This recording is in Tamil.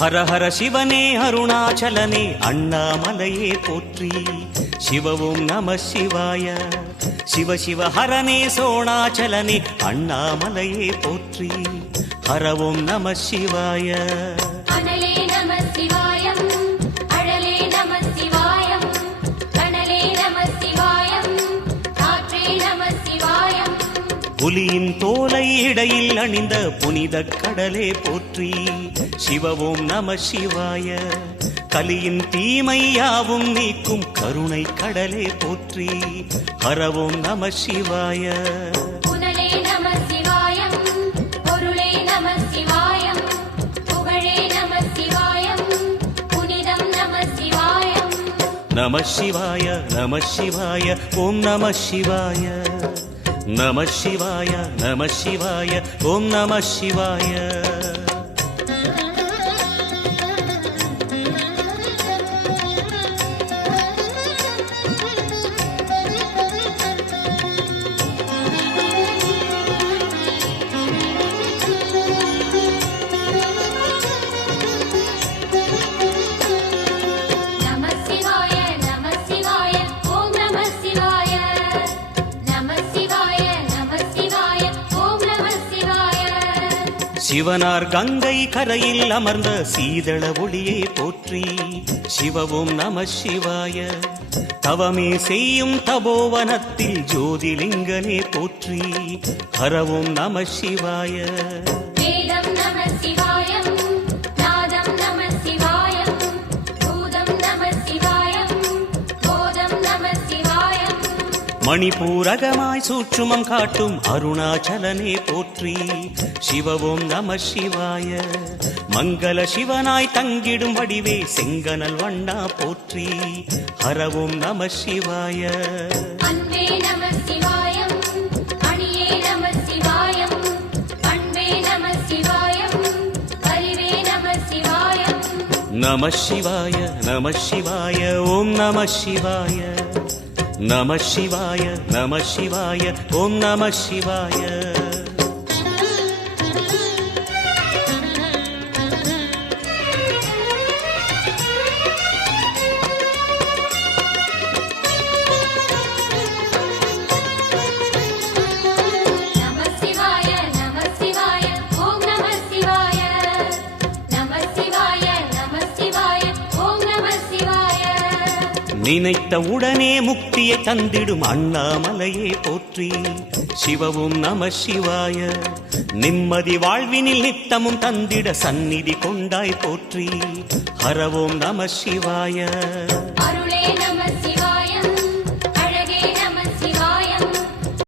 ஹர ஹர சிவனே அருணாச்சலனே அண்ணாமலையே போற்றி. சிவவும் நம சிவாய. சிவ சிவ ஹரனே சோணாச்சலனே அண்ணாமலையே போற்றி. ஹரவும் நம சிவாய. அனலே நம சிவாயம், அழலே நம சிவாயம், கனலே நம சிவாயம், காற்றே நம சிவாயம். புலியின் தோலை இடையில் அணிந்த புனித கடலே போற்றி. சிவவும் நம சிவாய. கலியின் தீமையாவும் நீக்கும் கருணை கடலே போற்றி. ஹரவும் நம சிவாய. புனலே நம சிவாயம், பொருளே நம சிவாயம், புகழே நம சிவாயம், புனிதம் நம சிவாயம். நம சிவாய நம சிவாய ஓம் நம சிவாய. நம சிவாய நம சிவாய ஓம் நம சிவாய. நம சிவாய, நம சிவாய, ஓம் நம சிவாய. நம சிவாய, நம சிவாய, ஓம் நம சிவாய. சிவனார் கங்கை கரையில் அமர்ந்த சீதள ஒளியே போற்றி. சிவவும் நம சிவாய. தவமே செய்யும் தபோவனத்தில் ஜோதிலிங்கனே போற்றி. ஹரவும் நம சிவாய. வேதம் நம சிவாயம், நாதம் நம சிவாயம், பூதம் நம சிவாயம், போதம் நம சிவாயம். மணிபூரகமாய் சூட்சுமம் காட்டும் அருணாச்சலனே போற்றி. சிவவும் நம சிவாய. மங்கள சிவனாய் தங்கிடும் வடிவே செங்கனல் வண்ணா போற்றி. ஹரவும் நம சிவாய. அன்பே நம சிவாயம், அணியே நம சிவாயம், பண்பே நம சிவாயம், அறிவே நம சிவாயம். நம சிவாய நம சிவாய ஓம் நம சிவாய. நம சிவாய நம சிவாய ஓம் நம சிவாய. நம சிவாய, நம சிவாய, ஓம் நம சிவாய. நம சிவாய, நம சிவாய, ஓம் நம சிவாய. நினைத்த உடனே முக்தியை தந்திடும் அண்ணாமலையே போற்றி. சிவவும் நம சிவாய. நிம்மதி வாழ்வினில் நித்தமும் தந்திட சந்நிதி கொண்டாய் போற்றி. ஹரவோம் நம சிவாய. அருளே நம சிவாய.